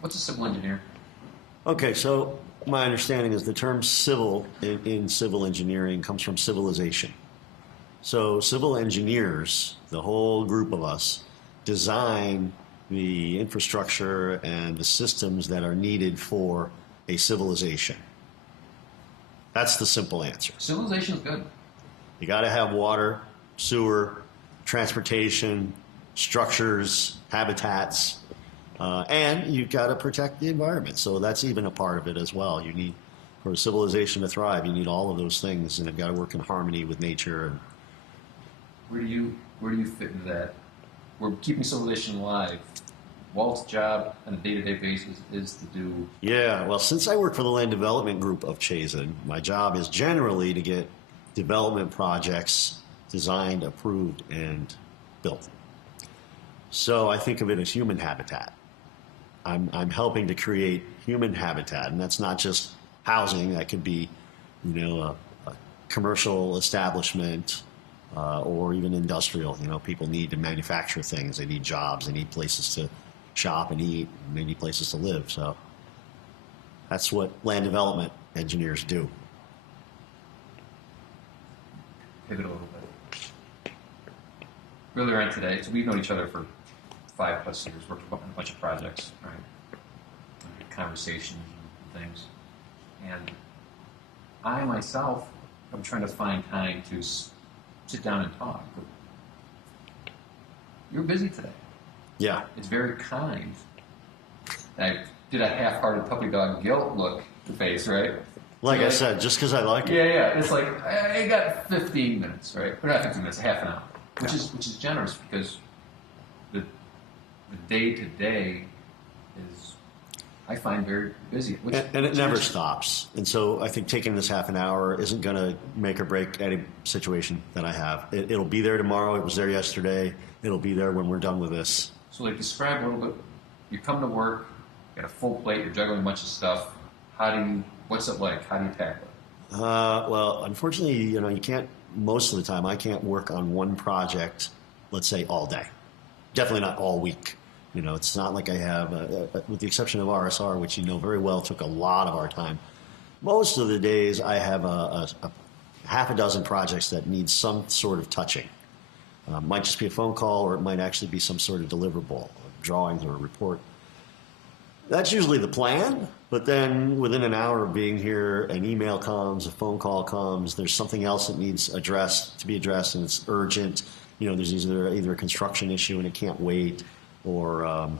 What's a civil engineer? Okay, so my understanding is the term civil in civil engineering comes from civilization. So civil engineers, the whole group of us, design the infrastructure and the systems that are needed for a civilization. That's the simple answer. Civilization is good. You got to have water, sewer, transportation, structures, habitats, and you've got to protect the environment. So that's even a part of it as well. You need, for a civilization to thrive, you need all of those things, and they've got to work in harmony with nature. Where do you fit into that? We're keeping civilization alive. Walt's job on a day-to-day basis is to do. Yeah, well, since I work for the land development group of Chazen, my job is generally to get development projects designed, approved, and built. So I think of it as human habitat. I'm helping to create human habitat, and that's not just housing. That could be, a commercial establishment or even industrial. People need to manufacture things. They need jobs. They need places to shop and eat. And they need places to live. So that's what land development engineers do. Pivot a little bit. Earlier on today, so we've known each other for 5+ years, worked on a bunch of projects, right? Conversations and things. And I myself am trying to find time to sit down and talk. You're busy today. Yeah. It's very kind. I did a half-hearted puppy dog guilt look face, right? Like I said, just because I like it. Yeah. It's like I got 15 minutes, right? Or not 15 minutes, half an hour, which is generous because the day to day is, I find, very busy. And it never stops. And so I think taking this half an hour isn't going to make or break any situation that I have. It'll be there tomorrow. It was there yesterday. It'll be there when we're done with this. So describe a little bit. You come to work, you got a full plate, you're juggling a bunch of stuff. What's it like? How do you tackle it? Well, unfortunately, you can't, most of the time, I can't work on one project, let's say, all day. Definitely not all week. It's not like I have, with the exception of RSR, which very well took a lot of our time. Most of the days I have a half a dozen projects that need some sort of touching. Might just be a phone call, or it might actually be some sort of deliverable, drawings or a report. That's usually the plan, but then within an hour of being here, an email comes, a phone call comes, there's something else that needs to be addressed, and it's urgent. There's either a construction issue and it can't wait, or a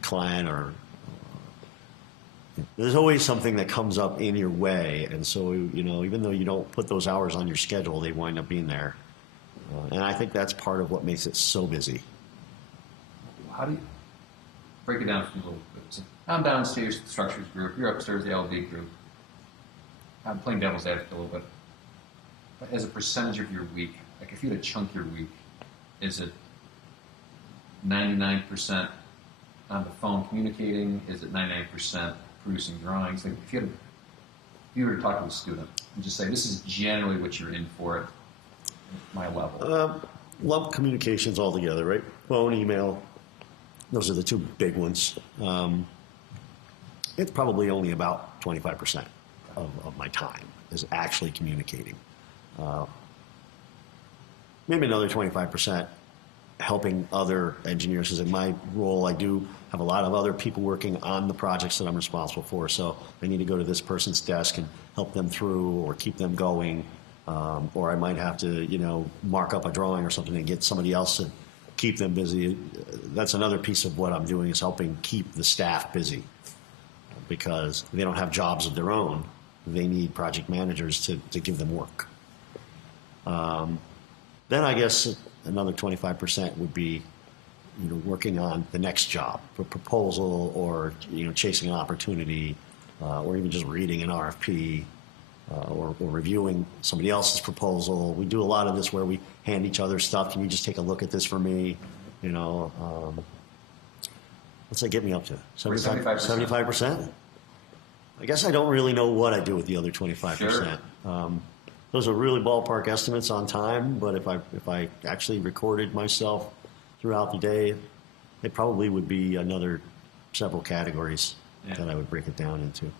client, or there's always something that comes up in your way, and so even though you don't put those hours on your schedule, they wind up being there, and I think that's part of what makes it so busy. How do you break it down for me a little bit? So I'm downstairs, the structures group. You're upstairs, the LD group. I'm playing devil's advocate a little bit, but as a percentage of your week, like if you had to chunk your week, is it 99% on the phone communicating? Is it 99% producing drawings? Like if you were to talk to a student and just say, this is generally what you're in for at my level. Lump communications altogether, right? Phone, email, those are the two big ones. It's probably only about 25% of my time is actually communicating. Maybe another 25% helping other engineers, because in my role I do have a lot of other people working on the projects that I'm responsible for, so I need to go to this person's desk and help them through or keep them going, or I might have to mark up a drawing or something and get somebody else to keep them busy. That's another piece of what I'm doing, is helping keep the staff busy, because they don't have jobs of their own. They need project managers to give them work. Then I guess another 25% would be, working on the next job, a proposal, or chasing an opportunity, or even just reading an RFP, or reviewing somebody else's proposal. We do a lot of this where we hand each other stuff. Can you just take a look at this for me? What's that get me up to? 75%? I guess I don't really know what I do with the other 25%. Sure. Those are really ballpark estimates on time, but if I actually recorded myself throughout the day, it probably would be another several categories Yeah. that I would break it down into.